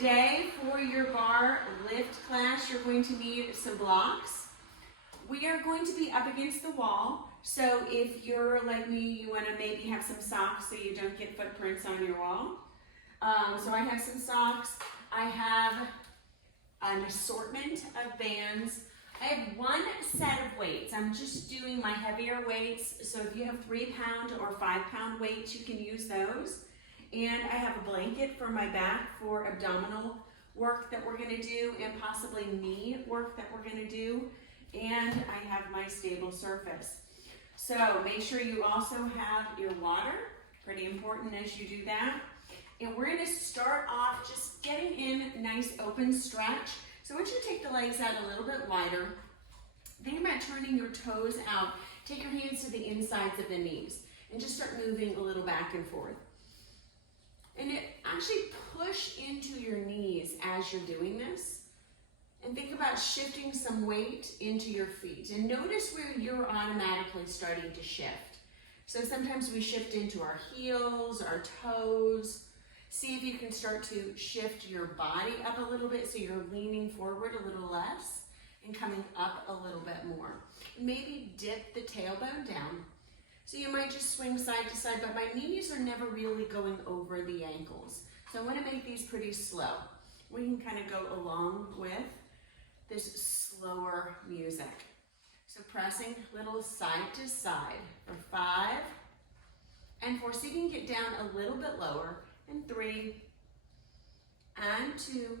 Today for your bar lift class, you're going to need some blocks. We are going to be up against the wall. So if you're like me, you want to maybe have some socks so you don't get footprints on your wall. So I have some socks. I have an assortment of bands. I have one set of weights. I'm just doing my heavier weights. So if you have 3-pound or 5-pound weights, you can use those. And I have a blanket for my back for abdominal work that we're gonna do and possibly knee work that we're gonna do. And I have my stable surface. So make sure you also have your water, pretty important as you do that. And we're gonna start off just getting in a nice open stretch. So once you take the legs out a little bit wider, think about turning your toes out. Take your hands to the insides of the knees and just start moving a little back and forth. And actually push into your knees as you're doing this. And think about shifting some weight into your feet. And notice where you're automatically starting to shift. So sometimes we shift into our heels, our toes. See if you can start to shift your body up a little bit so you're leaning forward a little less and coming up a little bit more. Maybe dip the tailbone down. So you might just swing side to side, but my knees are never really going over the ankles. So I want to make these pretty slow. We can kind of go along with this slower music. So pressing little side to side for 5 and 4. So you can get down a little bit lower. And 3 and 2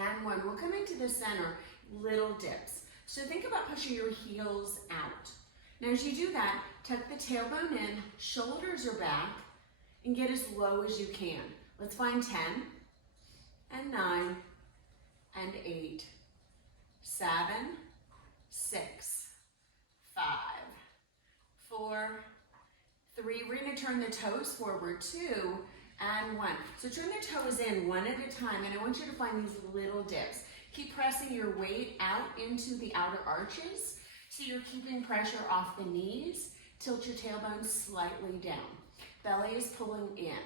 and 1. We'll come into the center, little dips. So think about pushing your heels out. Now as you do that, tuck the tailbone in, shoulders are back, and get as low as you can. Let's find 10 and 9 and 8, 7, 6, 5, 4, 3. We're going to turn the toes forward, 2 and 1. So turn the toes in one at a time, and I want you to find these little dips. Keep pressing your weight out into the outer arches, so you're keeping pressure off the knees. Tilt your tailbone slightly down. Belly is pulling in.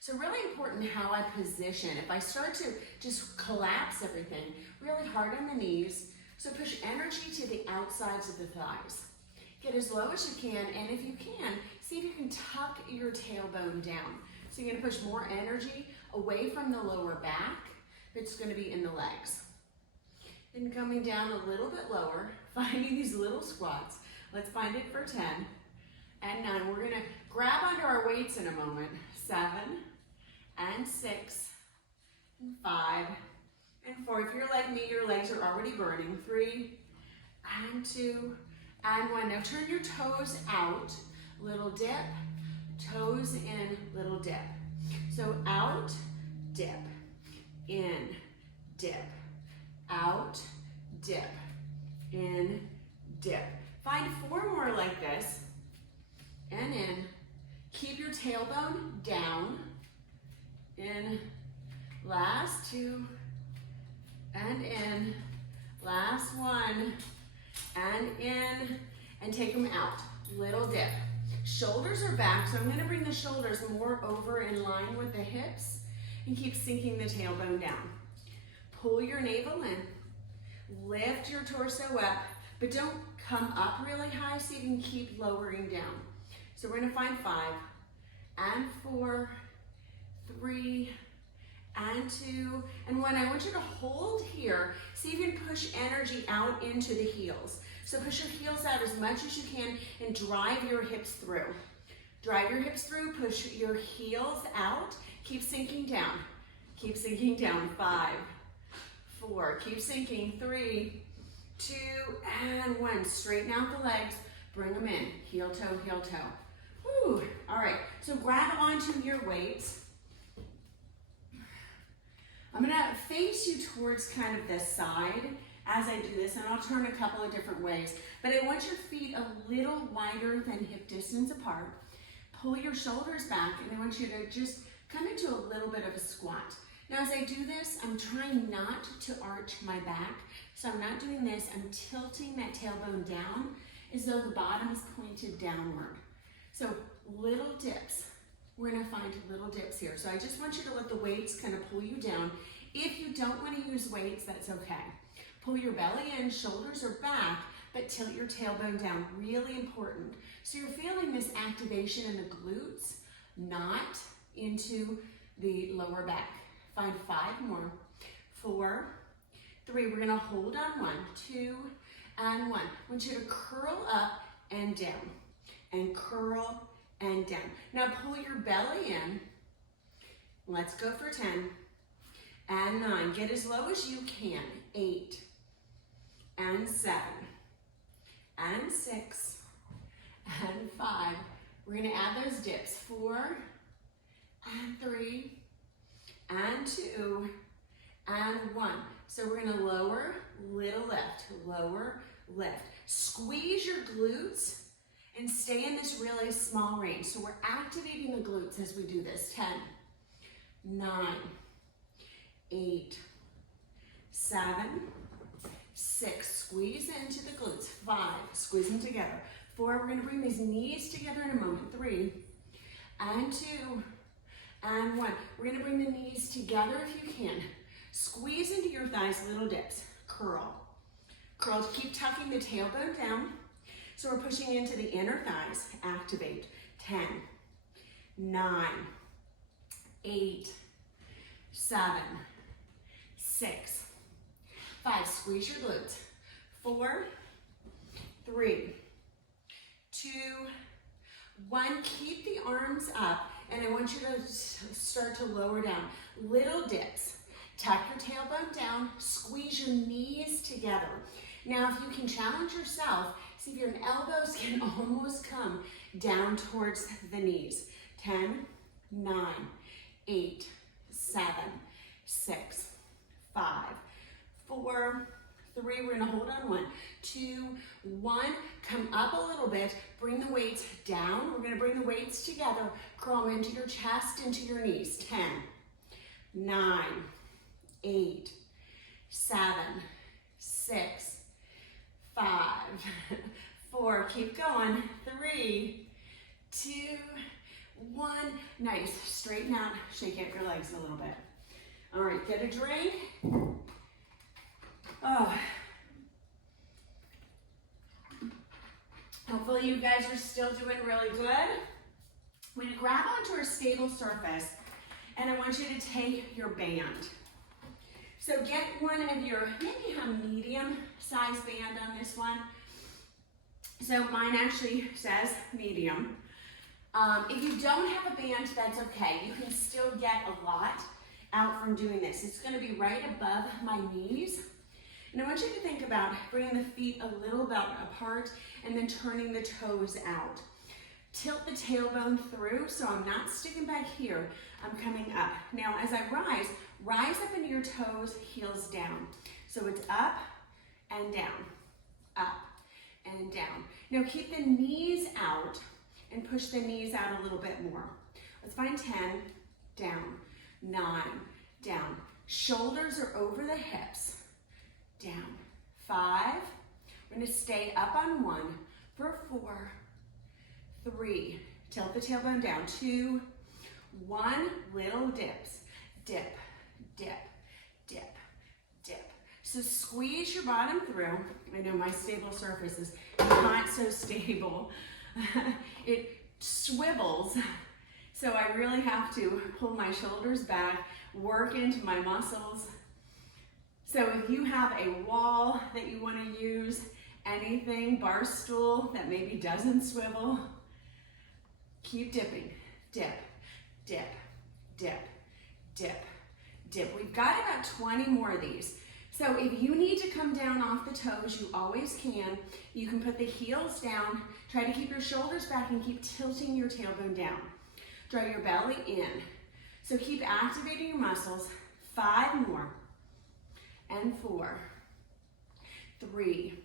So really important how I position. If I start to just collapse everything, really hard on the knees, so push energy to the outsides of the thighs. Get as low as you can, and if you can, see if you can tuck your tailbone down. So you're gonna push more energy away from the lower back. It's gonna be in the legs. And coming down a little bit lower, finding these little squats. Let's find it for 10 and 9. We're gonna grab onto our weights in a moment. 7 and 6 and 5 and 4. If you're like me, your legs are already burning. 3 and 2 and 1. Now turn your toes out, little dip, toes in, little dip. So out, dip, in, dip, out, dip, in, dip. Find 4 more like this, and in. Keep your tailbone down, in, last 2, and in, last 1, and in, and take them out. Little dip. Shoulders are back, so I'm gonna bring the shoulders more over in line with the hips and keep sinking the tailbone down. Pull your navel in, lift your torso up, but don't come up really high so you can keep lowering down. So we're gonna find 5 and 4, 3, and 2, and 1. I want you to hold here. See if you can push energy out into the heels. So push your heels out as much as you can and drive your hips through. Drive your hips through, push your heels out. Keep sinking down. Keep sinking down. 5, 4, keep sinking. 3, 2, and 1. Straighten out the legs, bring them in. Heel toe, heel toe. Woo. All right, so grab onto your weights. I'm gonna face you towards kind of the side as I do this, and I'll turn a couple of different ways. But I want your feet a little wider than hip distance apart. Pull your shoulders back, and I want you to just come into a little bit of a squat. Now as I do this, I'm trying not to arch my back. So I'm not doing this, I'm tilting that tailbone down as though the bottom is pointed downward. So little dips. we're gonna find little dips here. So I just want you to let the weights kind of pull you down. If you don't want to use weights, that's okay. Pull your belly in, shoulders are back, but tilt your tailbone down, really important. So you're feeling this activation in the glutes, not into the lower back. Find 5 more. 4, 3, we're gonna hold on 1, 2, and 1. I want you to curl up and down, and curl and down. Now pull your belly in. Let's go for 10, and 9. Get as low as you can. 8, and 7, and 6, and 5. We're gonna add those dips. 4, and 3, and 2, and 1. So we're gonna lower, little lift, lower, lift. Squeeze your glutes and stay in this really small range. So we're activating the glutes as we do this. 10, 9, 8, 7, 6, squeeze into the glutes. 5, squeeze them together. 4, we're gonna bring these knees together in a moment. 3, and 2, and 1. We're gonna bring the knees together if you can. Squeeze into your thighs, little dips. Curl. Curl, keep tucking the tailbone down. So we're pushing into the inner thighs. Activate. 10, 9, 8, 7, 6, 5. Squeeze your glutes. 4, 3, 2, 1. Keep the arms up, and I want you to start to lower down. Little dips. Tuck your tailbone down, squeeze your knees together. Now, if you can challenge yourself, see if your elbows can almost come down towards the knees. 10, 9, 8, 7, 6, 5, 4, 3, we're gonna hold on. 1, 2, 1, come up a little bit, bring the weights down. We're gonna bring the weights together, curl them into your chest, into your knees. 10, 9, 8, 7, 6, 5, 4, keep going. 3, 2, 1. Nice, straighten out, shake out your legs a little bit. All right, get a drink. Oh. Hopefully you guys are still doing really good. We're gonna grab onto our stable surface, and I want you to take your band. So get one of your, maybe a medium size band on this one. So mine actually says medium. If you don't have a band, that's okay. You can still get a lot out from doing this. It's gonna be right above my knees. And I want you to think about bringing the feet a little bit apart and then turning the toes out. Tilt the tailbone through, so I'm not sticking back here, I'm coming up. Now as I rise up into your toes, heels down. So it's up and down, up and down. Now keep the knees out and push the knees out a little bit more. Let's find 10, down, 9, down. Shoulders are over the hips, down. 5, we're gonna stay up on 1 for 4, 3, tilt the tailbone down. 2, 1, little dips. Dip, dip, dip, dip. So squeeze your bottom through. I know my stable surface is not so stable. It swivels. So I really have to pull my shoulders back, work into my muscles. So if you have a wall that you want to use, anything, bar stool that maybe doesn't swivel, keep dipping. Dip, dip, dip, dip, dip. We've got about 20 more of these. So if you need to come down off the toes, you always can. You can put the heels down, try to keep your shoulders back and keep tilting your tailbone down. Draw your belly in. So keep activating your muscles. 5 more. And 4, 3,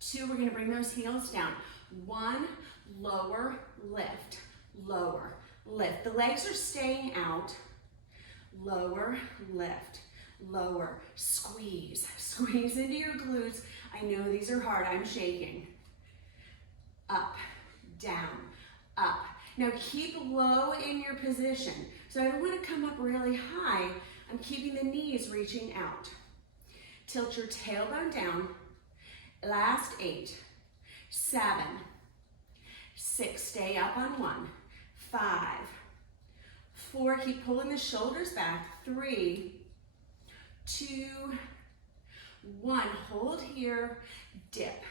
2, we're gonna bring those heels down. 1, lower, lift, lower, lift. The legs are staying out. Lower, lift, lower, squeeze. Squeeze into your glutes. I know these are hard, I'm shaking. Up, down, up. Now keep low in your position. So I don't want to come up really high. I'm keeping the knees reaching out. Tilt your tailbone down. Last 8, 7, 6, stay up on 1, 5, 4, keep pulling the shoulders back, 3, 2, 1, hold here, dip,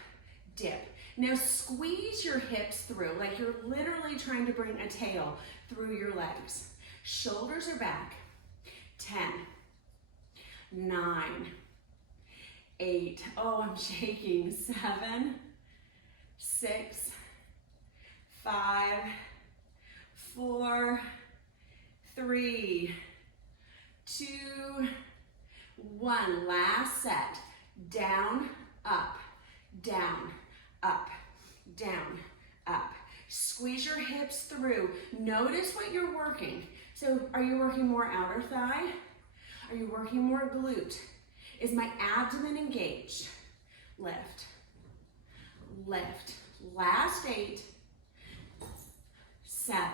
dip. Now squeeze your hips through, like you're literally trying to bring a tail through your legs. Shoulders are back, 10, 9, 8, oh, I'm shaking, 7, 6, 5, 4, 3, 2, 1. Last set. Down, up, down, up, down, up. Squeeze your hips through. Notice what you're working. So are you working more outer thigh? Are you working more glute? Is my abdomen engaged? Lift, lift. Last 8, 7,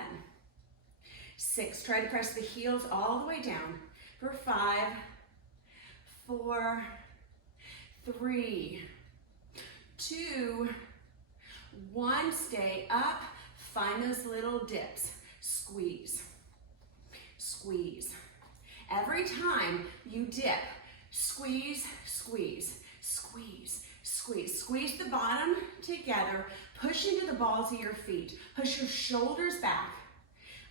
6. Try to press the heels all the way down. For 5, 4, 3, 2, 1. Stay up. Find those little dips. Squeeze, squeeze. Every time you dip, squeeze, squeeze, squeeze, squeeze. Squeeze the bottom together. Push into the balls of your feet. Push your shoulders back.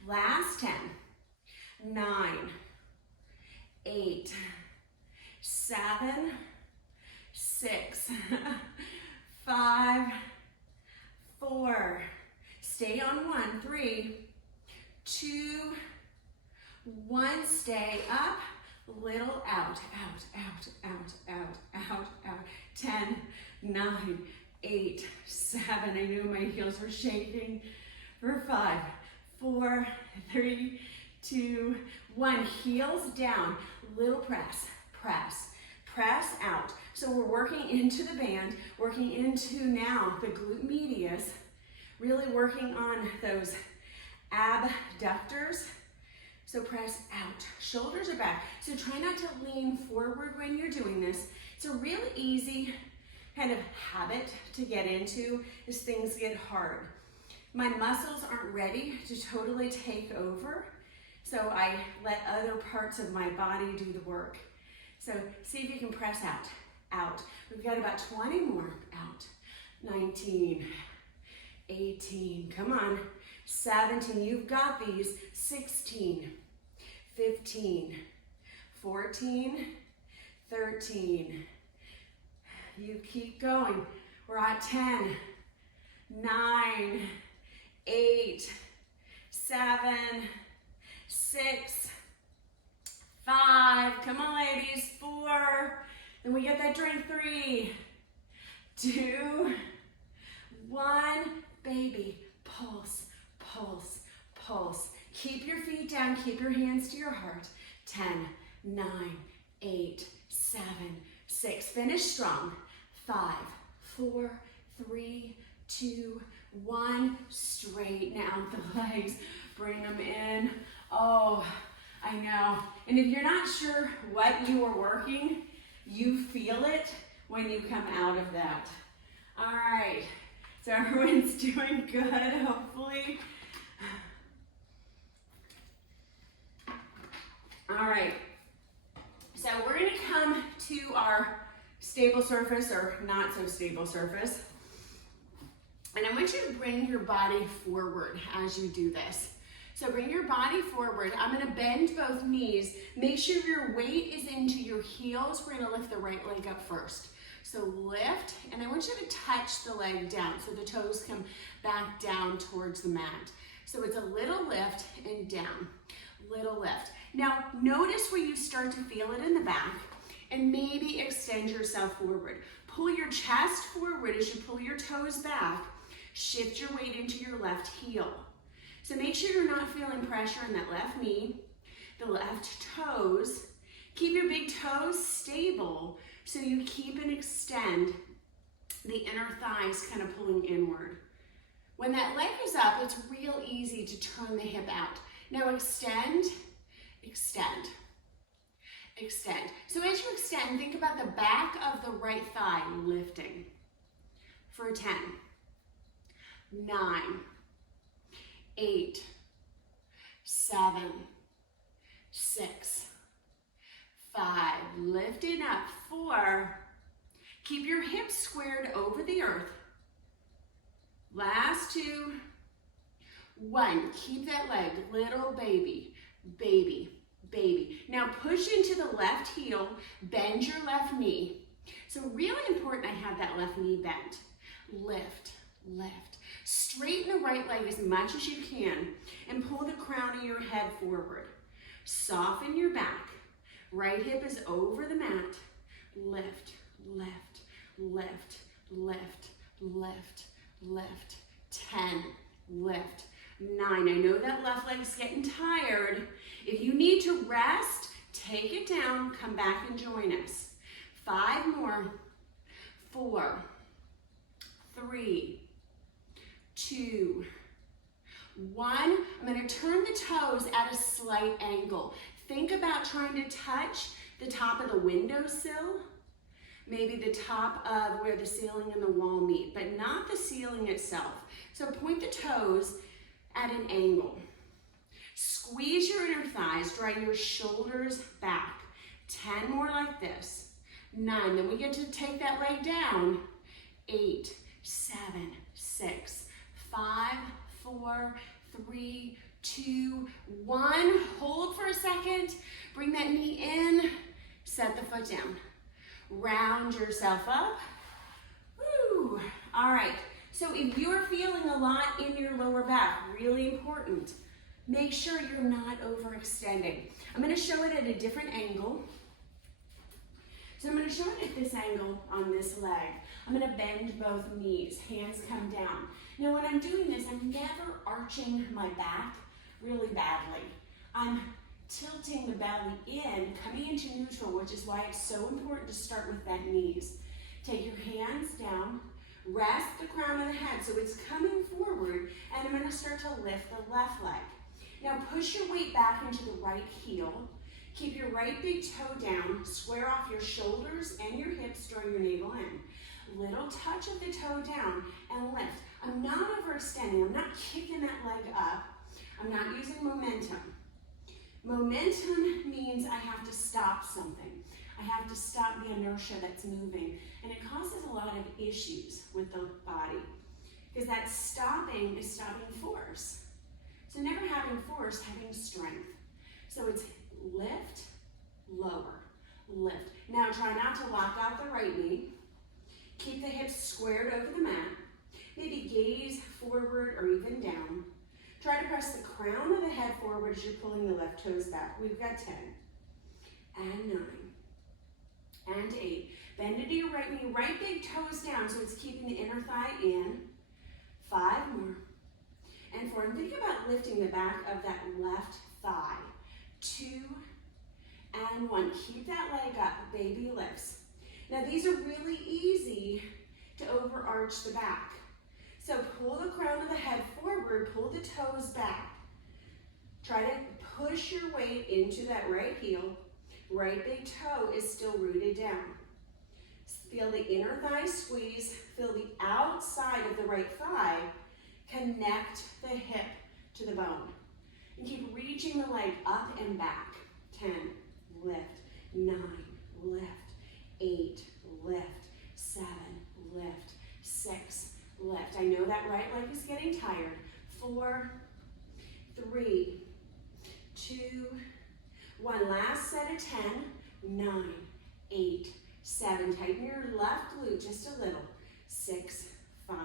Last 10, 9, 8, 7, 6, 5, 4. Stay on 1, 3, 2, 1. Stay up. Little out, out, out, out, out, out, out. 10, 9, 8, 7. I knew my heels were shaking. For 5, 4, 3, 2, 1. Heels down. Little press, press, press out. So we're working into the band, working into now the glute medius, really working on those abductors. So press out. Shoulders are back. So try not to lean forward when you're doing this. It's a really easy kind of habit to get into as things get hard. My muscles aren't ready to totally take over, so I let other parts of my body do the work. So see if you can press out, out. We've got about 20 more, out. 19, 18, come on. 17, you've got these. 16, 15, 14, 13. You keep going. We're at 10, 9, 8, 7, 6, 5. Come on, ladies. 4. Then we get that drink. 3, 2, 1. Baby, pulse, pulse, pulse. Keep your feet down. Keep your hands to your heart. 10, 9, 8, 7, 6. Finish strong. 5, 4, 3, 2, 1. Straighten out the legs. Bring them in. Oh, I know. And if you're not sure what you are working, you feel it when you come out of that. All right. So everyone's doing good, hopefully. All right. So we're going to come to our stable surface or not so stable surface. And I want you to bring your body forward as you do this. So bring your body forward. I'm going to bend both knees. Make sure your weight is into your heels. We're going to lift the right leg up first. So lift, and I want you to touch the leg down so the toes come back down towards the mat. So it's a little lift and down, little lift. Now notice where you start to feel it in the back, and maybe extend yourself forward. Pull your chest forward as you pull your toes back. Shift your weight into your left heel. So make sure you're not feeling pressure in that left knee, the left toes. Keep your big toes stable so you keep and extend the inner thighs kind of pulling inward. When that leg is up, it's real easy to turn the hip out. Now extend, extend, extend. So as you extend, think about the back of the right thigh lifting for 10, 9, 8, 7, 6, 5, lifting up, 4, keep your hips squared over the earth, last 2, 1, keep that leg, little baby, baby, baby. Now push into the left heel, bend your left knee. So really important I have that left knee bent. Lift, lift. Straighten the right leg as much as you can and pull the crown of your head forward. Soften your back. Right hip is over the mat. Lift, lift, lift, lift, lift, lift. 10, lift. 9, I know that left leg's getting tired. If you need to rest, take it down, come back and join us. 5 more. 4, 3, 2, 1. I'm going to turn the toes at a slight angle. Think about trying to touch the top of the windowsill, maybe the top of where the ceiling and the wall meet, but not the ceiling itself. So point the toes at an angle. Squeeze your inner thighs, draw your shoulders back. 10 more like this. 9, then we get to take that leg down. 8, 7, 6, 5, 4, 3, 2, 1. Hold for a second. Bring that knee in. Set the foot down. Round yourself up. Woo. All right. So if you're feeling a lot in your lower back, really important, make sure you're not overextending. I'm going to show it at a different angle. So I'm going to show it at this angle on this leg. I'm going to bend both knees, hands come down. Now when I'm doing this, I'm never arching my back really badly. I'm tilting the belly in, coming into neutral, which is why it's so important to start with bent knees. Take your hands down, rest the crown of the head so it's coming forward, and I'm going to start to lift the left leg. Now push your weight back into the right heel. Keep your right big toe down, square off your shoulders and your hips, draw your navel in. Little touch of the toe down and lift. I'm not overextending, I'm not kicking that leg up. I'm not using momentum. Momentum means I have to stop something. I have to stop the inertia that's moving. And it causes a lot of issues with the body because that stopping is stopping force. So never having force, having strength. So it's lift, lower, lift. Now try not to lock out the right knee. Keep the hips squared over the mat. Maybe gaze forward or even down. Try to press the crown of the head forward as you're pulling the left toes back. We've got 10, and 9, and 8. Bend into your right knee, right big toes down so it's keeping the inner thigh in. 5 more, and 4. And think about lifting the back of that left thigh. 2, and 1. Keep that leg up, baby lifts. Now these are really easy to overarch the back. So pull the crown of the head forward, pull the toes back. Try to push your weight into that right heel. Right big toe is still rooted down. Feel the inner thigh squeeze, feel the outside of the right thigh, connect the hip to the bone. And keep reaching the leg up and back. 10, lift, 9, lift, 8, lift, 7, lift, 6, lift. I know that right leg is getting tired. 4, 3, 2, 1. Last set of 10, 9, 8, 7. Tighten your left glute just a little. 6, 5,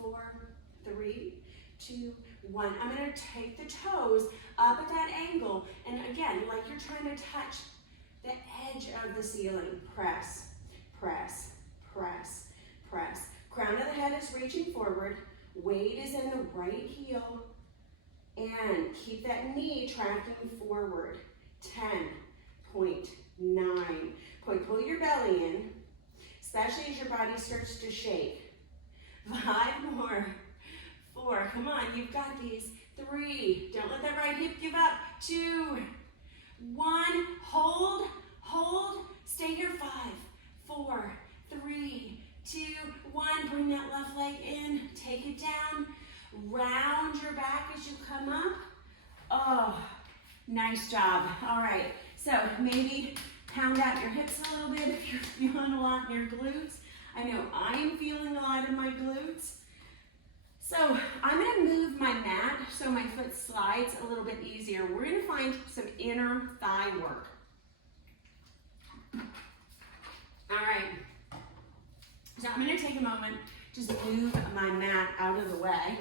4, 3, 2, 1. I'm going to take the toes up at that angle. And again, like you're trying to touch the edge of the ceiling. Press, press, press, press. Crown of the head is reaching forward. Weight is in the right heel. And keep that knee tracking forward. 10.9. Pull your belly in, especially as your body starts to shake. 5 more. 4, come on, you've got these. 3, don't let that right hip give up. 2, 1, hold, hold, stay here. 5, 4, 3, 2, 1, bring that left leg in, take it down, round your back as you come up. Oh, nice job. All right, so maybe pound out your hips a little bit if you're feeling a lot in your glutes. I know I am feeling a lot in my glutes. So I'm gonna move my mat so my foot slides a little bit easier. We're gonna find some inner thigh work. All right, so I'm gonna take a moment, just move my mat out of the way.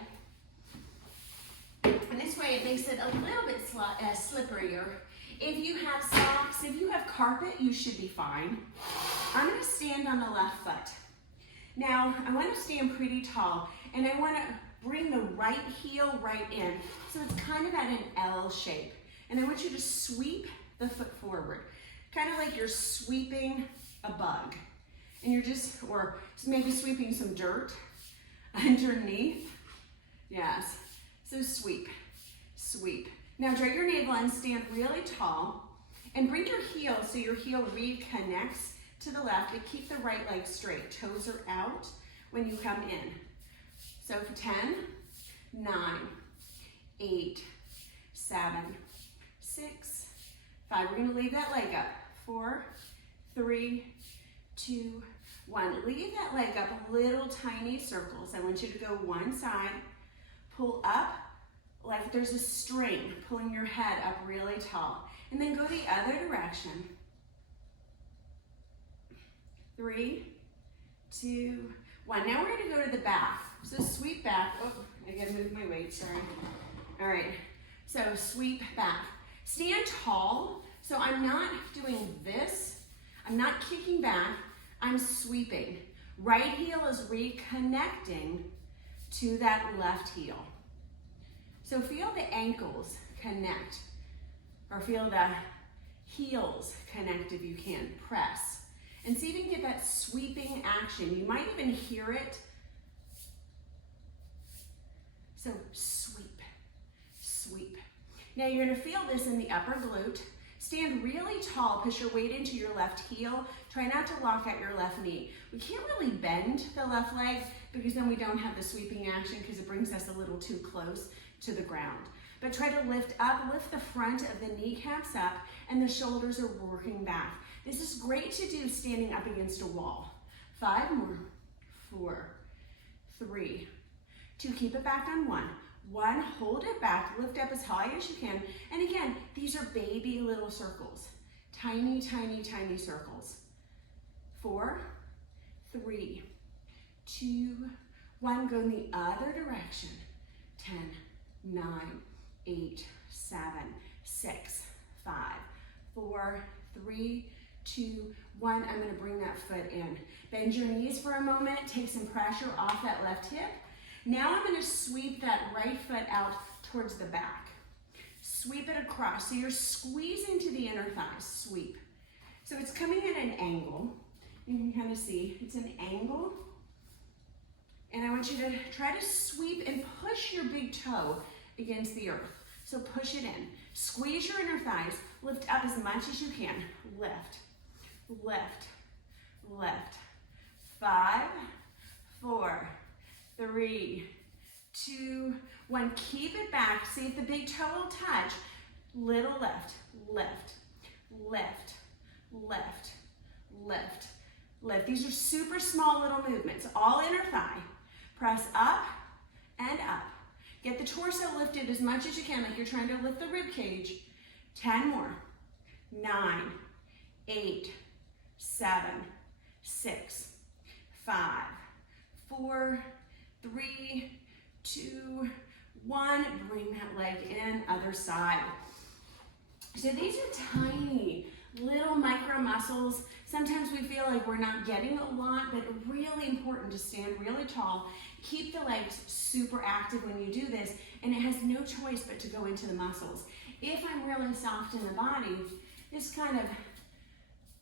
And this way it makes it a little bit slipperier. If you have socks, if you have carpet, you should be fine. I'm gonna stand on the left foot. Now, I wanna stand pretty tall, and I wanna bring the right heel right in. So it's kind of at an L shape. And I want you to sweep the foot forward, kind of like you're sweeping a bug. And you're just, or maybe sweeping some dirt underneath. Yes, so sweep, sweep. Now drag your navel and stand really tall and bring your heel so your heel reconnects to the left and keep the right leg straight. Toes are out when you come in. So for 10, 9, 8, 7, 6, 5. We're gonna leave that leg up. 4, 3, 2, 1. Leave that leg up little tiny circles. I want you to go one side, pull up, like there's a string, pulling your head up really tall. And then go the other direction. 3, 2, 1. Now we're gonna go to the back. So sweep back. Oh, I gotta move my weight, sorry. All right, so sweep back. Stand tall, so I'm not doing this. I'm not kicking back, I'm sweeping. Right heel is reconnecting to that left heel. So feel the ankles connect, or feel the heels connect if you can. Press. And see if you can get that sweeping action. You might even hear it. So sweep, sweep. Now you're gonna feel this in the upper glute. Stand really tall, push your weight into your left heel. Try not to lock out your left knee. We can't really bend the left leg because then we don't have the sweeping action because it brings us a little too close to the ground. But try to lift up, lift the front of the kneecaps up and the shoulders are working back. This is great to do standing up against a wall. 5 more, 4, 3, 2, keep it back on 1. 1, hold it back, lift up as high as you can. And again, these are baby little circles. Tiny, tiny, tiny circles. 4, 3, 2, 1, go in the other direction. 10, 9, 8, 7, 6, 5, 4, 3, 2, 1. I'm gonna bring that foot in. Bend your knees for a moment, take some pressure off that left hip. Now I'm gonna sweep that right foot out towards the back. Sweep it across. So you're squeezing to the inner thighs, sweep. So it's coming at an angle. You can kind of see, it's an angle. And I want you to try to sweep and push your big toe against the earth. So push it in. Squeeze your inner thighs, lift up as much as you can. Lift, lift, lift. 5, 4, 3, 2, 1. Keep it back. See if the big toe will touch. Little lift, lift, lift, lift, lift, lift. These are super small little movements, all inner thigh. Press up and up. Get the torso lifted as much as you can, like you're trying to lift the rib cage. 10 more. 9, 8, 7, 6, 5, 4, 3, 2, 1. Bring that leg in, other side. So these are tiny little micro muscles. Sometimes we feel like we're not getting a lot, but really important to stand really tall. Keep the legs super active when you do this, and it has no choice but to go into the muscles. If I'm really soft in the body, this kind of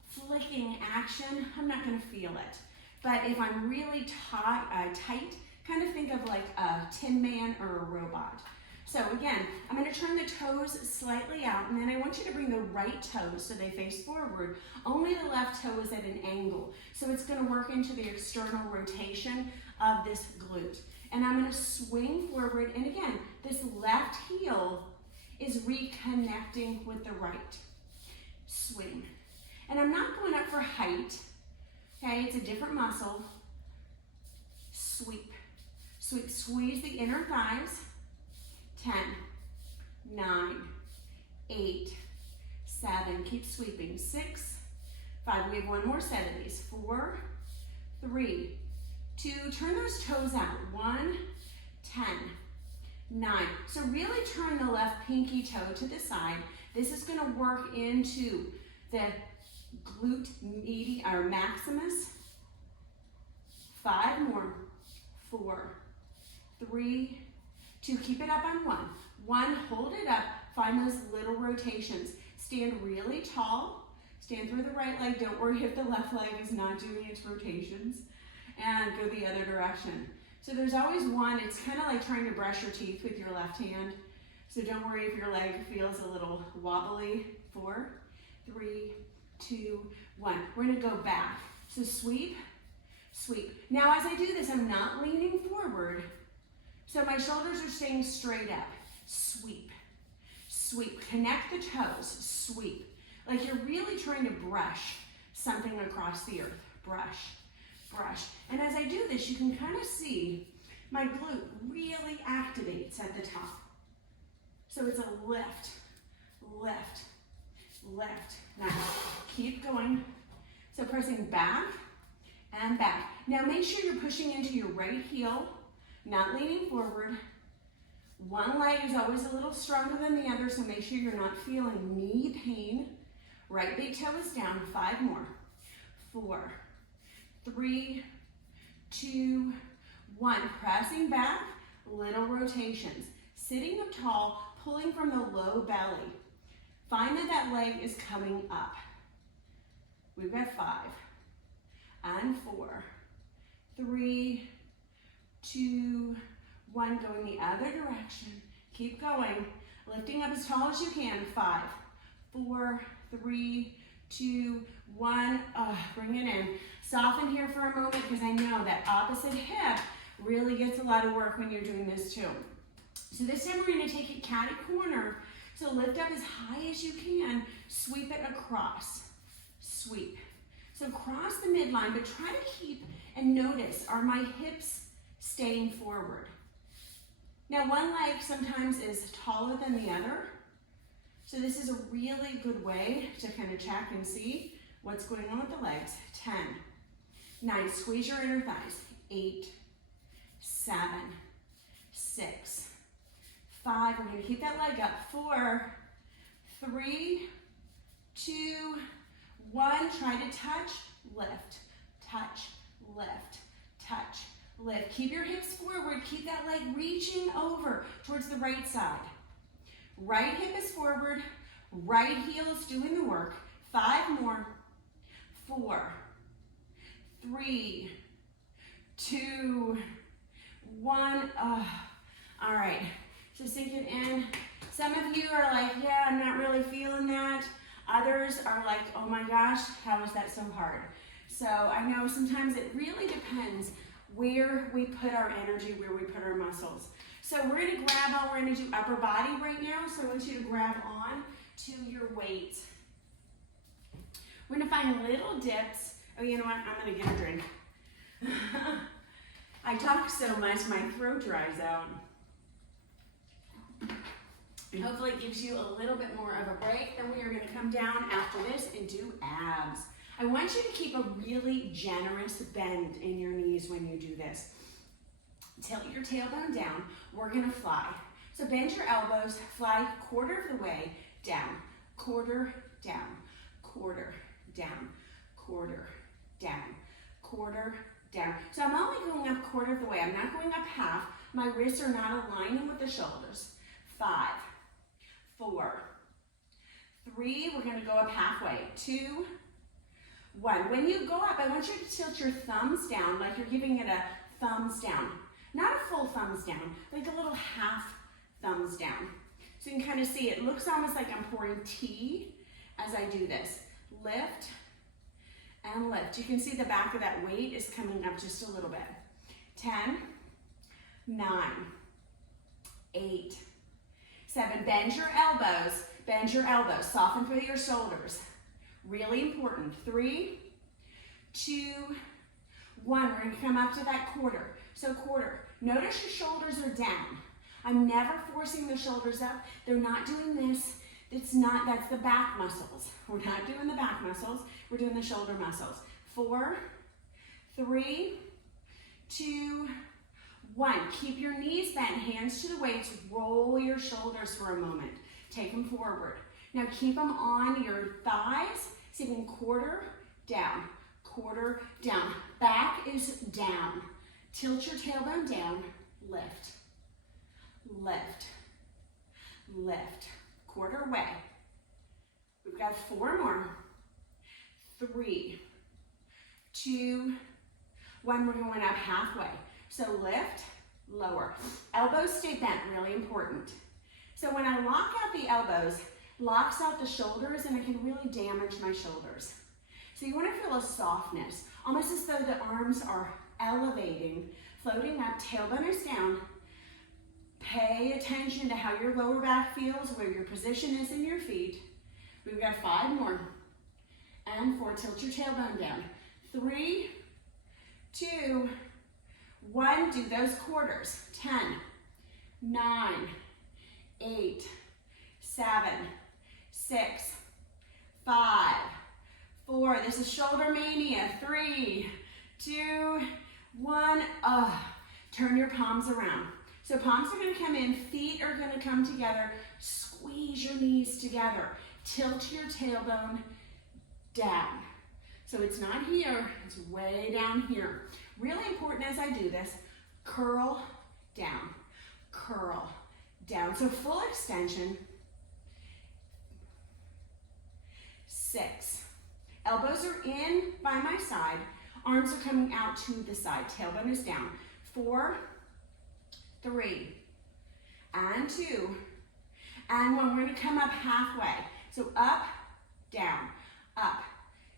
flicking action, I'm not gonna feel it. But if I'm really tight Kind of think of like a Tin Man or a robot. So again, I'm going to turn the toes slightly out, and then I want you to bring the right toes so they face forward. Only the left toe is at an angle. So it's going to work into the external rotation of this glute. And I'm going to swing forward, and again, this left heel is reconnecting with the right. Swing. And I'm not going up for height. Okay, it's a different muscle. Sweep. Sweep. Squeeze the inner thighs. 10, 9, 8, 7, keep sweeping, 6, 5, we have one more set of these, 4, 3, 2, turn those toes out, 1, 10, 9. So really turn the left pinky toe to the side. This is going to work into the glute medius or maximus. 5 more, 4, 3, 2, keep it up on 1. 1, hold it up, find those little rotations. Stand really tall, stand through the right leg, don't worry if the left leg is not doing its rotations, and go the other direction. So there's always one, it's kind of like trying to brush your teeth with your left hand, so don't worry if your leg feels a little wobbly. 4, 3, 2, 1. We're going to go back. So sweep, sweep. Now as I do this, I'm not leaning forward. So my shoulders are staying straight up. Sweep, sweep. Connect the toes, sweep. Like you're really trying to brush something across the earth. Brush, brush. And as I do this, you can kind of see my glute really activates at the top. So it's a lift, lift, lift. Now keep going. So pressing back and back. Now make sure you're pushing into your right heel. Not leaning forward. One leg is always a little stronger than the other, so make sure you're not feeling knee pain. Right big toe is down. 5 more. 4, 3, 2, 1. Pressing back, little rotations. Sitting up tall, pulling from the low belly. Find that that leg is coming up. We've got 5 and 4, 3, 2, 1, going the other direction. Keep going, lifting up as tall as you can. 5, 4, 3, 2, 1. Bring it in. Soften here for a moment because I know that opposite hip really gets a lot of work when you're doing this too. So this time we're going to take it catty corner. So lift up as high as you can. Sweep it across. Sweep. So cross the midline, but try to keep and notice, are my hips staying forward? Now one leg sometimes is taller than the other, so this is a really good way to kind of check and see what's going on with the legs. 10, 9, squeeze your inner thighs. 8, 7, 6, 5, we're going to keep that leg up. 4, 3, 2, 1, try to touch, lift, touch, lift, touch, lift. Keep your hips forward. Keep that leg reaching over towards the right side. Right hip is forward. Right heel is doing the work. 5 more. 4, 3, 2, 1. All right. So sink it in. Some of you are like, yeah, I'm not really feeling that. Others are like, oh my gosh, how is that so hard? So I know sometimes it really depends where we put our energy, where we put our muscles. So we're going to grab on, we're going to do upper body right now. So I want you to grab on to your weight. We're going to find little dips. Oh, you know what? I'm going to get a drink. I talk so much, my throat dries out. And hopefully it gives you a little bit more of a break. Then we are going to come down after this and do abs. I want you to keep a really generous bend in your knees when you do this. Tilt your tailbone down. We're going to fly. So bend your elbows, fly quarter of the way down, quarter down, quarter down, quarter down, quarter down. So I'm only going up quarter of the way. I'm not going up half. My wrists are not aligning with the shoulders. 5, 4, 3, we're going to go up halfway. 2, 1. When you go up, I want you to tilt your thumbs down like you're giving it a thumbs down. Not a full thumbs down, like a little half thumbs down. So you can kind of see it looks almost like I'm pouring tea as I do this. Lift and lift. You can see the back of that weight is coming up just a little bit. 10, 9, 8, 7. Bend your elbows. Bend your elbows. Soften through your shoulders. Really important. 3, 2, 1. We're going to come up to that quarter. So quarter. Notice your shoulders are down. I'm never forcing the shoulders up. They're not doing this. That's the back muscles. We're not doing the back muscles. We're doing the shoulder muscles. 4, 3, 2, 1. Keep your knees bent, hands to the weights. Roll your shoulders for a moment. Take them forward. Now keep them on your thighs. See if you can quarter down, quarter down. Back is down. Tilt your tailbone down. Lift, lift, lift. Quarter way. We've got 4 more. 3, 2, 1. We're going up halfway. So lift, lower. Elbows stay bent, really important. So when I lock out the elbows, locks out the shoulders, and it can really damage my shoulders. So you want to feel a softness, almost as though the arms are elevating, floating up, tailbone is down. Pay attention to how your lower back feels, where your position is in your feet. We've got 5 more. And 4, tilt your tailbone down. 3, 2, 1, do those quarters. 10, 9, 8, 7, 6, 5, 4. This is shoulder mania. 3, 2, 1. Turn your palms around. So palms are going to come in, feet are going to come together. Squeeze your knees together. Tilt your tailbone down. So it's not here, it's way down here. Really important as I do this, curl down, curl down. So full extension. 6. Elbows are in by my side. Arms are coming out to the side. Tailbone is down. 4, 3, and 2, and 1. We're going to come up halfway. So up, down, up,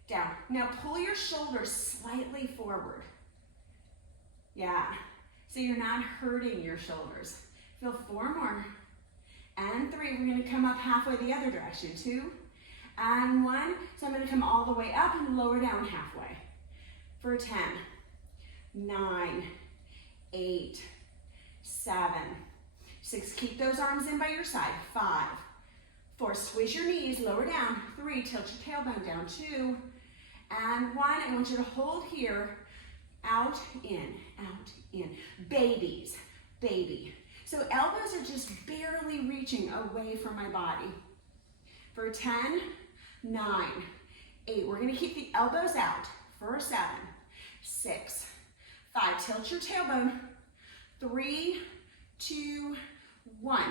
down. Now pull your shoulders slightly forward. Yeah, so you're not hurting your shoulders. Feel 4 more, and 3. We're going to come up halfway the other direction. 2, and 1. So I'm going to come all the way up and lower down halfway. For 10, 9, 8, 7, 6. Keep those arms in by your side. 5, 4. Squeeze your knees, lower down. 3, tilt your tailbone down. 2, and 1. I want you to hold here. Out, in, out, in. Babies, baby. So elbows are just barely reaching away from my body. For 10, 9, 8. We're going to keep the elbows out. For 7, 6, 5. Tilt your tailbone. 3, 2, 1.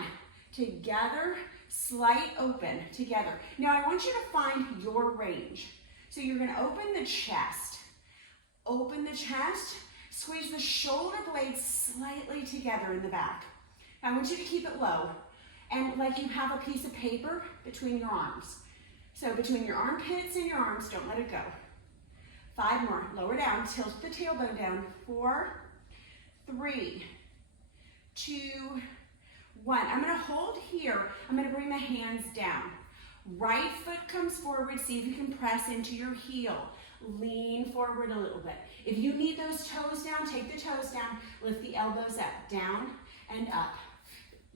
Together, slight open, together. Now I want you to find your range. So you're going to open the chest. Open the chest, squeeze the shoulder blades slightly together in the back. I want you to keep it low, and like you have a piece of paper between your arms. So between your armpits and your arms, don't let it go. 5 more, lower down, tilt the tailbone down. 4, 3, 2, 1. I'm going to hold here. I'm going to bring the hands down. Right foot comes forward. See if you can press into your heel. Lean forward a little bit. If you need those toes down, take the toes down. Lift the elbows up. Down and up.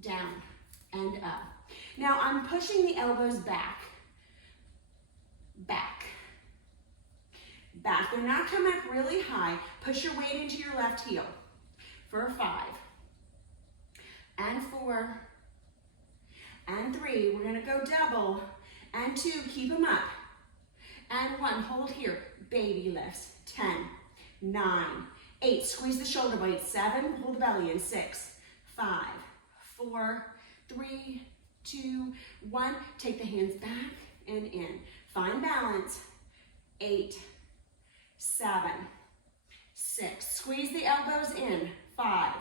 Down and up. Now I'm pushing the elbows back. Back. Back. They're not coming up really high. Push your weight into your left heel. For 5. And 4. And 3. We're going to go double. And 2. Keep them up. And 1. Hold here. Baby lifts. 10, 9, 8. Squeeze the shoulder blades. 7. Hold the belly in. 6, 5, 4, 3, 2, 1. Take the hands back and in. Find balance. 8, 7, 6. Squeeze the elbows in. 5,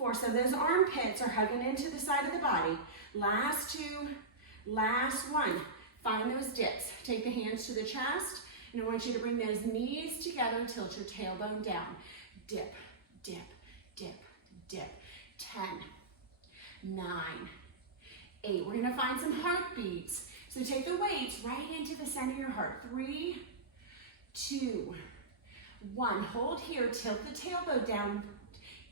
4. So those armpits are hugging into the side of the body. Last 2, last 1. Find those dips. Take the hands to the chest, and I want you to bring those knees together, tilt your tailbone down. Dip, dip, dip, dip. 10, 9, 8. We're gonna find some heartbeats. So take the weights right into the center of your heart. 3, 2, 1. Hold here, tilt the tailbone down.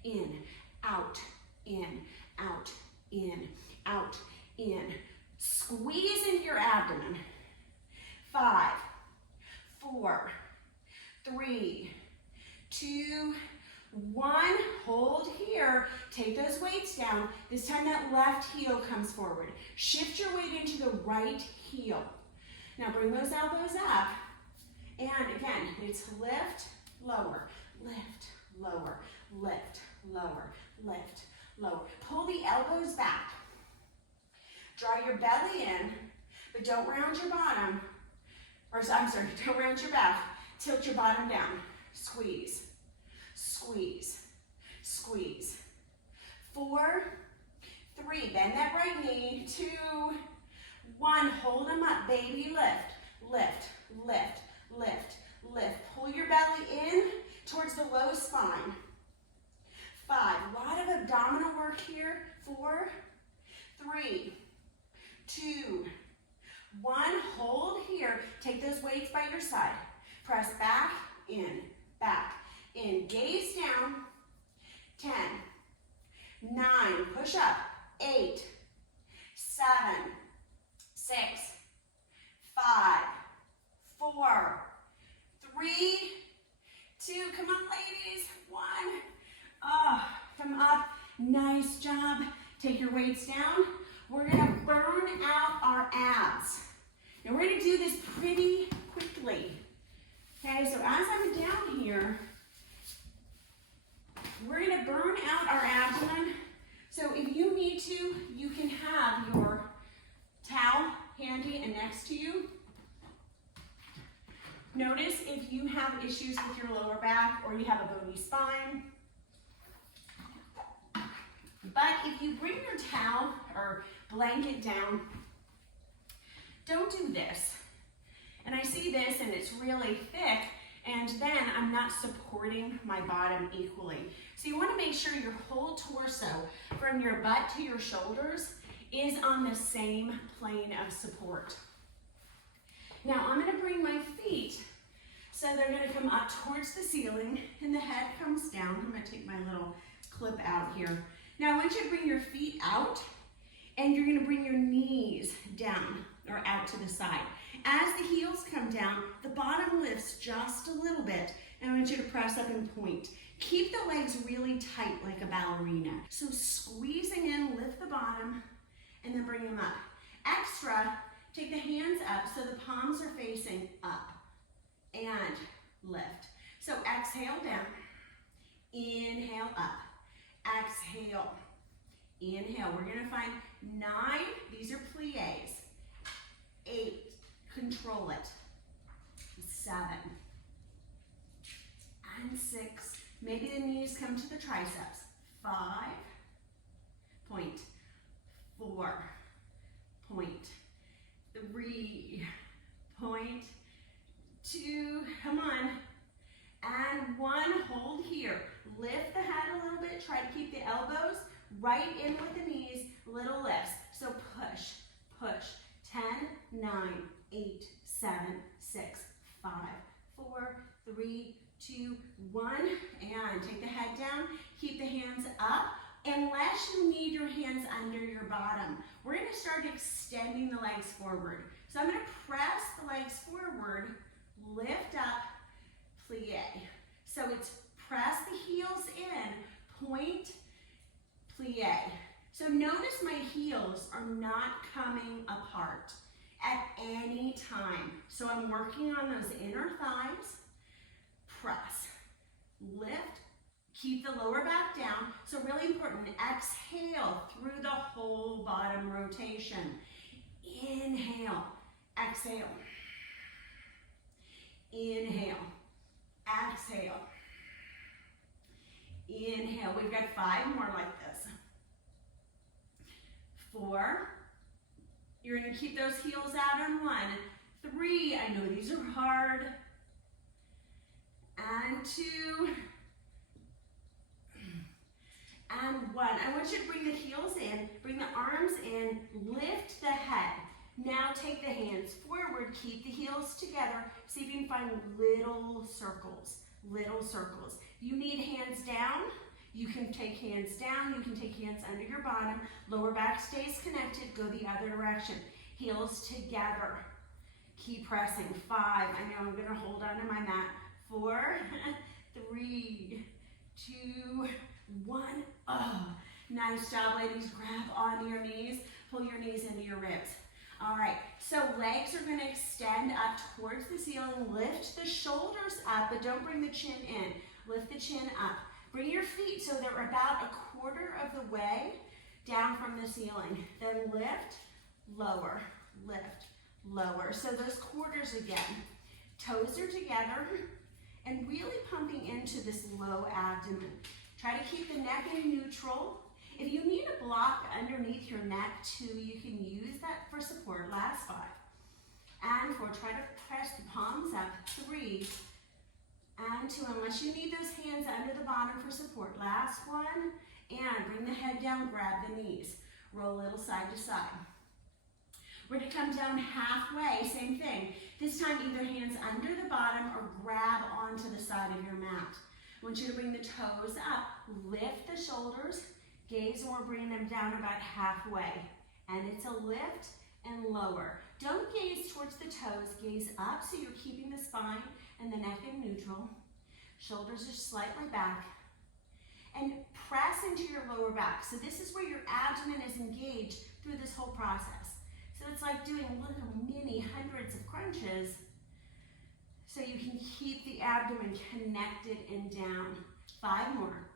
In, out, in, out, in, out, in. Squeeze into your abdomen. 5, 4, 3, 2, 1. Hold here. Take those weights down. This time that left heel comes forward. Shift your weight into the right heel. Now bring those elbows up. And again, it's lift, lower, lift, lower, lift, lower, lift, lower. Pull the elbows back. Draw your belly in, but don't round your bottom. Or I'm sorry, don't round your back. Tilt your bottom down. Squeeze, squeeze, squeeze. 4, 3, bend that right knee. 2, 1, hold them up, baby, lift, lift, lift, lift, lift. Pull your belly in towards the low spine. 5, a lot of abdominal work here. 4, 3, 2, 1, hold here. Take those weights by your side. Press back, in, gaze down. 10, 9, push up. 8, 7, 6, 5, 4, 3, 2, come on ladies, 1. Come up, nice job. Take your weights down. We're gonna burn out our abs. And we're gonna do this pretty quickly. Okay, so as I'm down here, we're gonna burn out our abdomen. So if you need to, you can have your towel handy and next to you. Notice if you have issues with your lower back or you have a bony spine. But if you bring your towel or blanket down, don't do this. And I see this and it's really thick, and then I'm not supporting my bottom equally. So you want to make sure your whole torso, from your butt to your shoulders, is on the same plane of support. Now I'm going to bring my feet so they're going to come up towards the ceiling and the head comes down. I'm going to take my little clip out here. Now I want you to bring your feet out and you're going to bring your knees down or out to the side. As the heels come down, the bottom lifts just a little bit, and I want you to press up and point. Keep the legs really tight like a ballerina. So squeezing in, lift the bottom, and then bring them up. Extra, take the hands up so the palms are facing up, and lift. So exhale down, inhale up, exhale, inhale. We're gonna find 9, these are plies. 8, control it. 7, and 6. Maybe the knees come to the triceps. 5, point, 4, point, 3, point, 2, come on, and 1, hold here. Lift the head a little bit, try to keep the elbows right in with the knees, little lifts. So push, push. 10, 9, 8, 7, 6, 5, 4, 3, 2, 1, and take the head down. Keep the hands up, unless you need your hands under your bottom. We're going to start extending the legs forward. So I'm going to press the legs forward, lift up, plie. So it's press the heels in, point, plie. So notice my heels are not coming apart at any time. So I'm working on those inner thighs. Press, lift, keep the lower back down. So really important, exhale through the whole bottom rotation. Inhale, exhale. Inhale, exhale. Inhale, we've got 5 more like this. 4, you're gonna keep those heels out on 1. 3, I know these are hard. And 2, and 1. I want you to bring the heels in, bring the arms in, lift the head. Now take the hands forward, keep the heels together. See if you can find little circles, little circles. You need hands down. You can take hands down, you can take hands under your bottom. Lower back stays connected, go the other direction. Heels together. Keep pressing. 5, I know I'm gonna hold on to my mat. 4, 3, 2, 1. Oh, nice job, ladies. Grab onto your knees, pull your knees into your ribs. All right, so legs are gonna extend up towards the ceiling. Lift the shoulders up, but don't bring the chin in. Lift the chin up. Bring your feet so they're about 1/4 of the way down from the ceiling. Then lift, lower, lift, lower. So those quarters again. Toes are together and really pumping into this low abdomen. Try to keep the neck in neutral. If you need a block underneath your neck too, you can use that for support. Last 5. And 4, try to press the palms up. 3, and 2, unless you need those hands under the bottom for support. Last 1, and bring the head down, grab the knees. Roll a little side to side. We're gonna come down halfway, same thing. This time either hands under the bottom or grab onto the side of your mat. I want you to bring the toes up, lift the shoulders, gaze, and we're bringing them down about halfway. And it's a lift and lower. Don't gaze towards the toes, gaze up so you're keeping the spine and the neck in neutral. Shoulders are slightly back. And press into your lower back. So this is where your abdomen is engaged through this whole process. So it's like doing little mini hundreds of crunches so you can keep the abdomen connected and down. 5 more.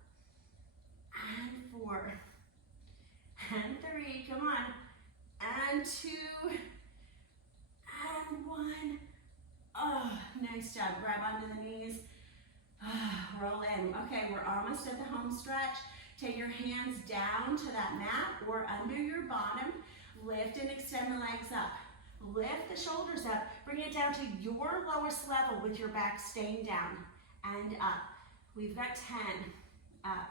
And 4. And 3, come on. And 2. And 1. Oh, nice job. Grab onto the knees. Roll in. Okay, we're almost at the home stretch. Take your hands down to that mat or under your bottom. Lift and extend the legs up. Lift the shoulders up. Bring it down to your lowest level with your back staying down. And up. We've got 10. Up.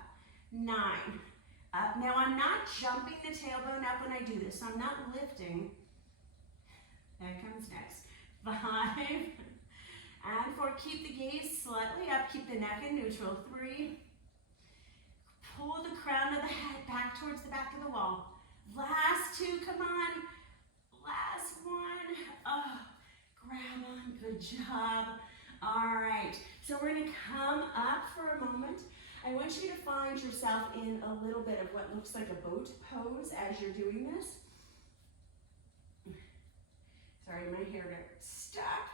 9. Up. Now I'm not jumping the tailbone up when I do this, so I'm not lifting. That comes next. 5. And 4, keep the gaze slightly up, keep the neck in neutral. 3, pull the crown of the head back towards the back of the wall. Last 2, come on. Last 1, oh, grab on, good job. All right, so we're gonna come up for a moment. I want you to find yourself in a little bit of what looks like a boat pose as you're doing this. Sorry, my hair got stuck.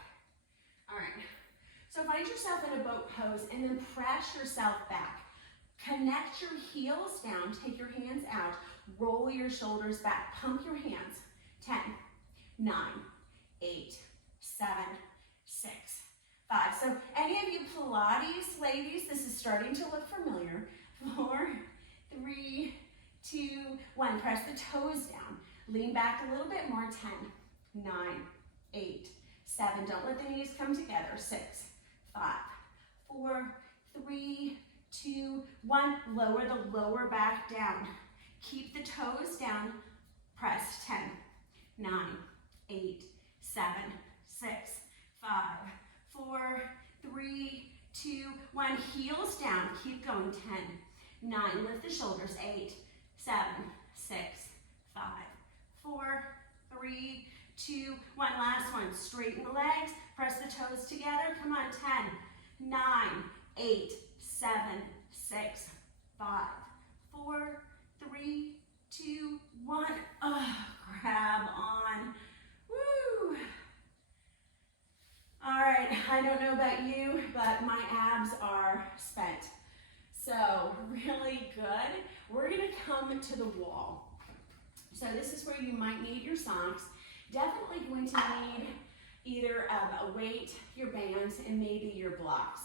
All right, so find yourself in a boat pose and then press yourself back. Connect your heels down, take your hands out, roll your shoulders back, pump your hands. 10, 9, 8, 7, 6, 5. So any of you Pilates ladies, this is starting to look familiar. 4, 3, 2, 1. Press the toes down. Lean back a little bit more. 10, 9, 8, 7. Don't let the knees come together. 6, 5, 4, 3, 2, 1. Lower the lower back down. Keep the toes down. Press. 10, 9, 8, 7, 6, 5, 4, 3, 2, 1. Heels down. Keep going. 10, 9. Lift the shoulders. 8, 7, 6, 5, 4, 3, 2, 1. Last one. Straighten the legs. Press the toes together. Come on. 10, 9, 8, 7, 6, 5, 4, 3, 2, 1. Oh, grab on. Woo! All right, I don't know about you, but my abs are spent. So really good. We're gonna come to the wall. So this is where you might need your socks. Definitely going to need either a weight, your bands, and maybe your blocks.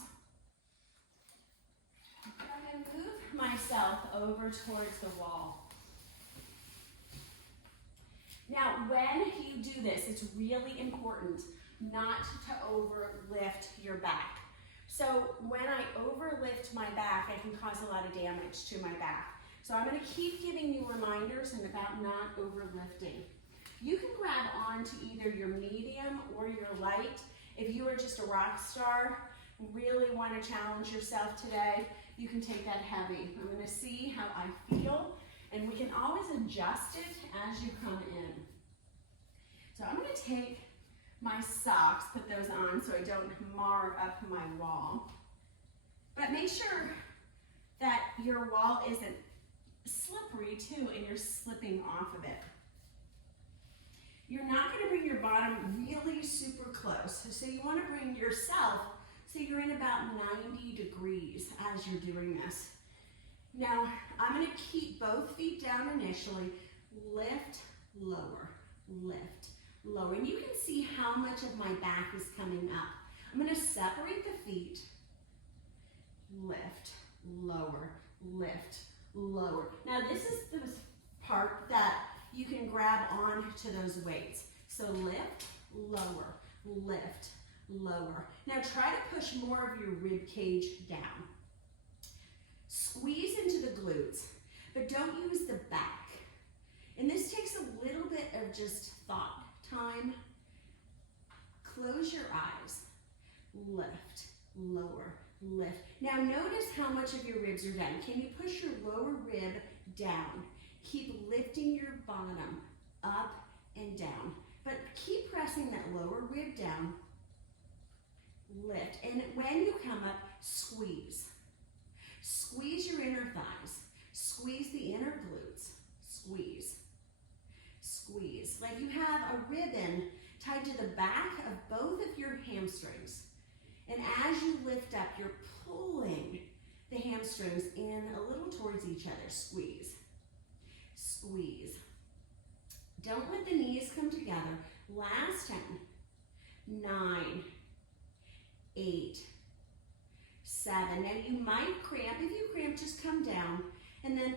Go ahead and move. myself over towards the wall. Now, when you do this, it's really important not to overlift your back. So when I overlift my back, I can cause a lot of damage to my back. So I'm going to keep giving you reminders and about not overlifting. You can grab on to either your medium or your light. If you are just a rock star, really want to challenge yourself today, you can take that heavy. I'm going to see how I feel, and we can always adjust it as you come in. So I'm going to take my socks, put those on so I don't mar up my wall. But make sure that your wall isn't slippery too and you're slipping off of it. You're not going to bring your bottom really super close. So you want to bring yourself so you're in about 90 degrees as you're doing this. Now, I'm going to keep both feet down initially. Lift, lower, lift, lower. And you can see how much of my back is coming up. I'm going to separate the feet. Lift, lower, lift, lower. Now, this is the part that you can grab on to those weights. So lift, lower, lift, lower. Now try to push more of your rib cage down. Squeeze into the glutes, but don't use the back. And this takes a little bit of just thought time. Close your eyes. Lift, lower, lift. Now notice how much of your ribs are down. Can you push your lower rib down? Keep lifting your bottom up and down, but keep pressing that lower rib down. Lift, and when you come up, squeeze. Squeeze your inner thighs. Squeeze the inner glutes. Squeeze. Squeeze. Like you have a ribbon tied to the back of both of your hamstrings. And as you lift up, you're pulling the hamstrings in a little towards each other. Squeeze. Squeeze. Don't let the knees come together. Last 10, 9, 8, 7. Now you might cramp. If you cramp, just come down and then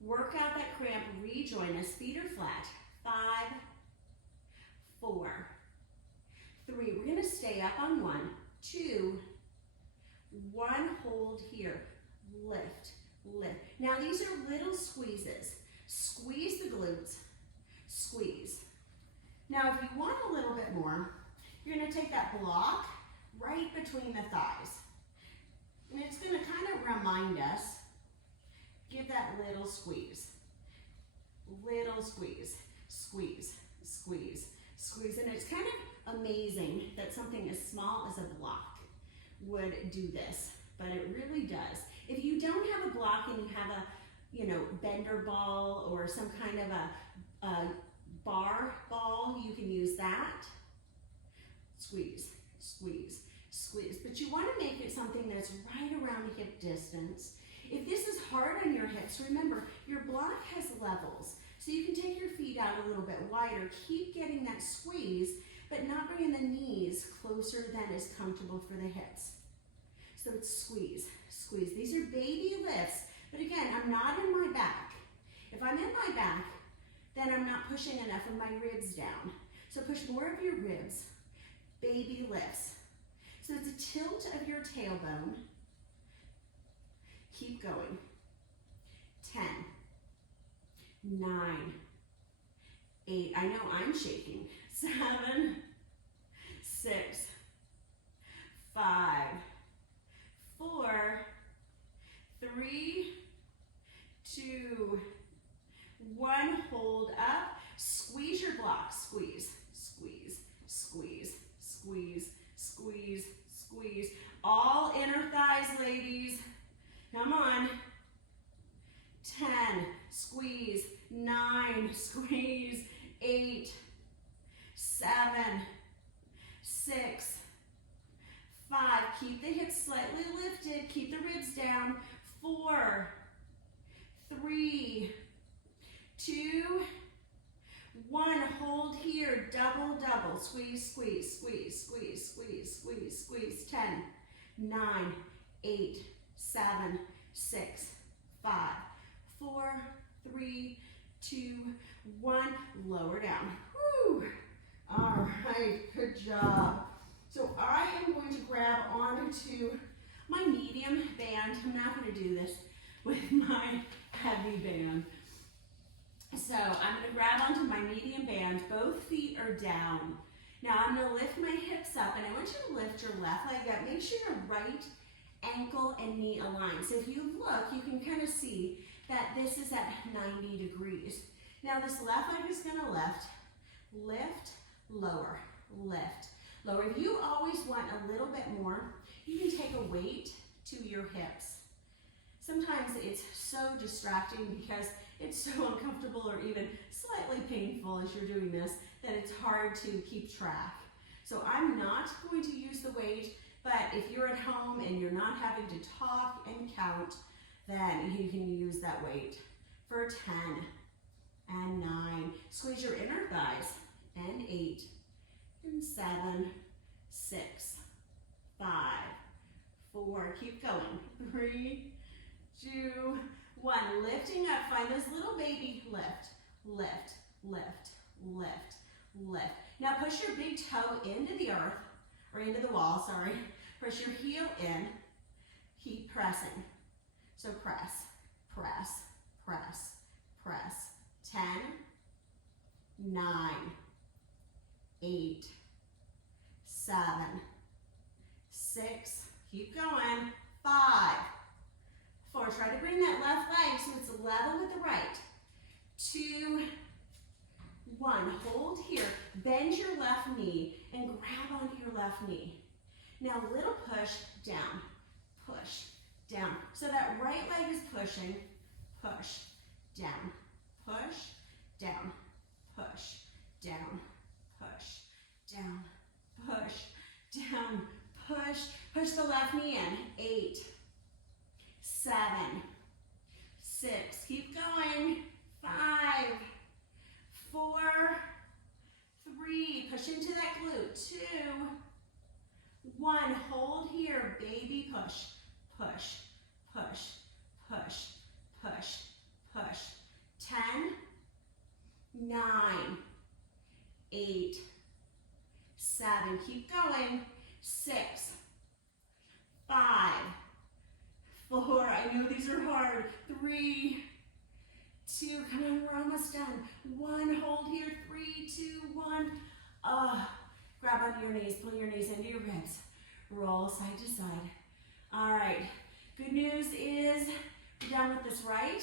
work out that cramp. Rejoin us. Feet are flat. 5, 4, 3. We're going to stay up on 1, 2, 1. Hold here. Lift, lift. Now these are little squeezes. Squeeze the glutes. Squeeze. Now if you want a little bit more, you're going to take that block right between the thighs. And it's going to kind of remind us, give that little squeeze. Little squeeze. Squeeze, squeeze, squeeze. And it's kind of amazing that something as small as a block would do this, but it really does. If you don't have a block and you have a bender ball or some kind of a bar ball, you can use that. Squeeze, squeeze, squeeze. But you want to make it something that's right around hip distance. If this is hard on your hips, remember, your block has levels. So you can take your feet out a little bit wider. Keep getting that squeeze, but not bringing the knees closer than is comfortable for the hips. So it's squeeze, squeeze. These are baby lifts. But again, I'm not in my back. If I'm in my back, then I'm not pushing enough of my ribs down. So push more of your ribs. Baby lifts. So it's a tilt of your tailbone. Keep going. 10, 9, 8. I know I'm shaking. 7, 6, 5, 4, 3, 2, 1. Hold up. Squeeze your block. Squeeze, squeeze, squeeze, squeeze, squeeze, squeeze. All inner thighs, ladies. Come on. 10, squeeze. 9, squeeze. 8, 7, 6, 5. Keep the hips slightly lifted. Keep the ribs down. 4, 3, 2, 1. Hold here. Double, double. Squeeze, squeeze, squeeze, squeeze, squeeze, squeeze, squeeze. 10, 9, 8, 7, 6, 5, 4, 3, 2, 1. Lower down. Woo. All right, good job. So I am going to grab onto my medium band. I'm not going to do this with my heavy band. So I'm going to grab onto my medium band. Both feet are down. Now I'm going to lift my hips up, and I want you to lift your left leg up. Make sure your right ankle and knee align. So if you look, you can kind of see that this is at 90 degrees. Now this left leg is going to lift, lower, lift, lower. If you always want a little bit more, you can take a weight to your hips. Sometimes it's so distracting because it's so uncomfortable or even slightly painful as you're doing this that it's hard to keep track. So I'm not going to use the weight, but if you're at home and you're not having to talk and count, then you can use that weight for 10 and 9. Squeeze your inner thighs, and 8 and 7, 6, 5, 4. Keep going. 3, 2, 1. Lifting up. Find this little baby lift, lift, lift, lift, lift. Now push your big toe into the earth, or into the wall, sorry. Push your heel in. Keep pressing. So press, press, press, press. 10, 9, 8, 7, 6, keep going, 5, 4, try to bring that left leg so it's level with the right, 2, 1, hold here, bend your left knee and grab onto your left knee. Now little push down, so that right leg is pushing, push, down, push, down, push, down, push, down, push, down, push, push the left knee in, 8, 7, 6, keep going, 5, 4, 3, push into that glute, 2, 1, hold here, baby push, push, push, push, push, push, 10, 9, 8, 7, keep going, 6, 5, 4, I know these are hard, 3, 2, come on, we're almost done, 1, hold here, 3, 2, 1, grab onto your knees, pull your knees into your ribs, roll side to side. All right, good news is we're done with this right.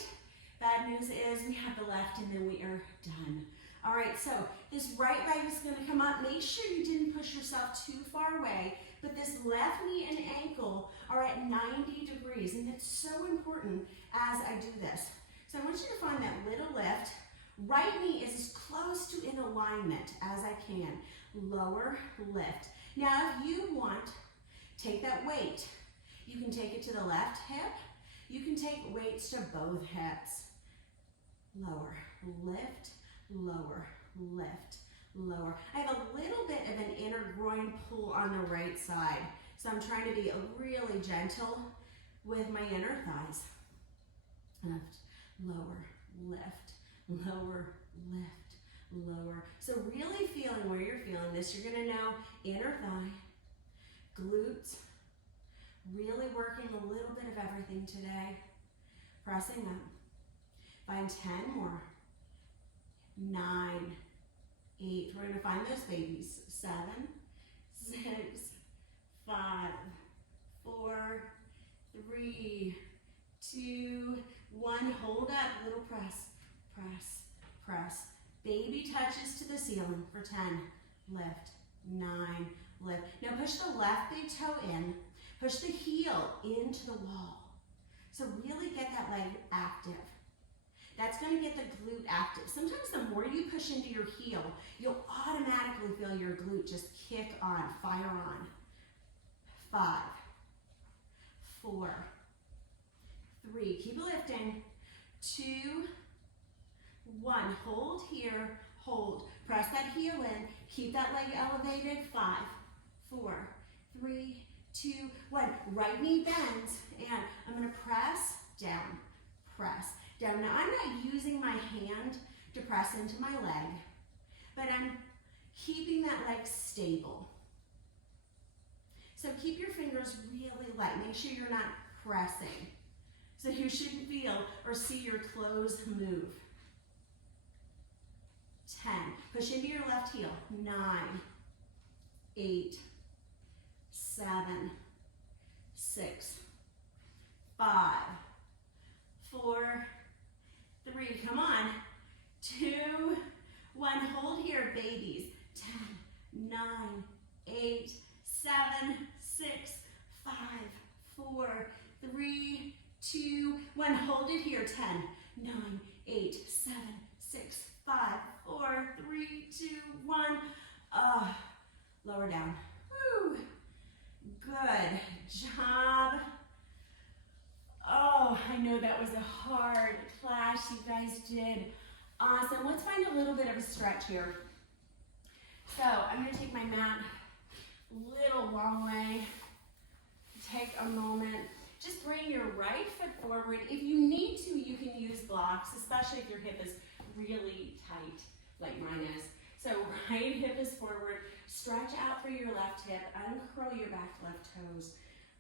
Bad news is we have the left and then we are done. All right, so this right leg is gonna come up. Make sure you didn't push yourself too far away, but this left knee and ankle are at 90 degrees, and it's so important as I do this. So I want you to find that little lift. Right knee is as close to in alignment as I can. Lower, lift. Now if you want, take that weight. You can take it to the left hip. You can take weights to both hips. Lower, lift, lower, lift, lower. I have a little bit of an inner groin pull on the right side. So I'm trying to be really gentle with my inner thighs. Lift, lower, lift, lower, lift, lower. So really feeling where you're feeling this. You're gonna know inner thigh, glutes, really working a little bit of everything today. Pressing up. Find 10 more. 9, 8. We're gonna find those babies. 7, 6, 5, 4, 3, 2, 1. Hold up, little press, press, press. Baby touches to the ceiling for 10. Lift, 9, lift. Now push the left big toe in. Push the heel into the wall. So really get that leg active. That's gonna get the glute active. Sometimes the more you push into your heel, you'll automatically feel your glute just kick on, fire on. 5, 4, 3, keep lifting. 2, 1, hold here, hold. Press that heel in, keep that leg elevated. 5, 4, 3, 2, 1. Right knee bends, and I'm gonna press down, press down. Now I'm not using my hand to press into my leg, but I'm keeping that leg stable. So keep your fingers really light. Make sure you're not pressing. So you shouldn't feel or see your toes move. 10. Push into your left heel. 9, 8, 7, 6, 5, 4, 3. Come on. 2, 1. Hold here, babies. 10, 9, 8, 7, 6, 5, 4, 3, 2, 1. Hold it here. 10, 9, 8, 7, 6, 5, 4, 3, 2, 1. Lower down. Woo. Good job. Oh, I know that was a hard class. You guys did awesome. Let's find a little bit of a stretch here. So I'm going to take my mat a little long way. Take a moment. Just bring your right foot forward. If you need to, you can use blocks, especially if your hip is really tight, like mine is. So right hip is forward. Stretch out for your left hip. Uncurl your back left toes.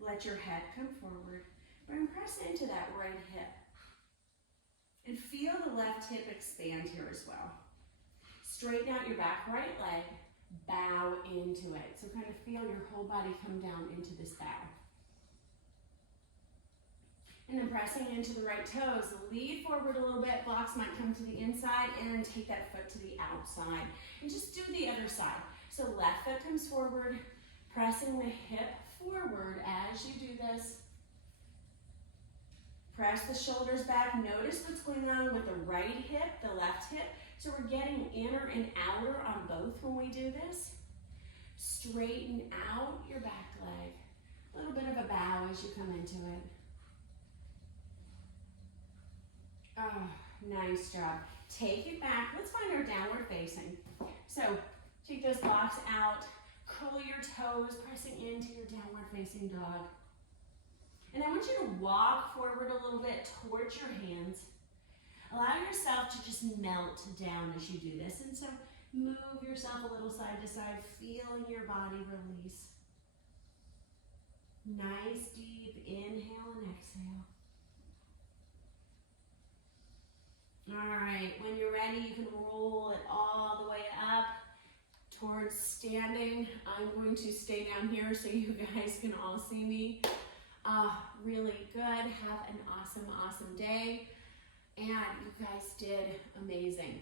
Let your head come forward. Press into that right hip. And feel the left hip expand here as well. Straighten out your back right leg. Bow into it. So kind of feel your whole body come down into this bow. And then pressing into the right toes. Lead forward a little bit. Blocks might come to the inside and take that foot to the outside. And just do the other side. So left foot comes forward, pressing the hip forward as you do this. Press the shoulders back. Notice what's going on with the right hip, the left hip. So we're getting inner and outer on both when we do this. Straighten out your back leg. A little bit of a bow as you come into it. Oh, nice job. Take it back. Let's find our downward facing. So take those blocks out. Curl your toes, pressing into your downward facing dog. And I want you to walk forward a little bit towards your hands. Allow yourself to just melt down as you do this. And so move yourself a little side to side, feeling your body release. Nice deep inhale and exhale. All right, when you're ready, you can roll it all the way up towards standing. I'm going to stay down here so you guys can all see me. Really good. Have an awesome, awesome day. And you guys did amazing.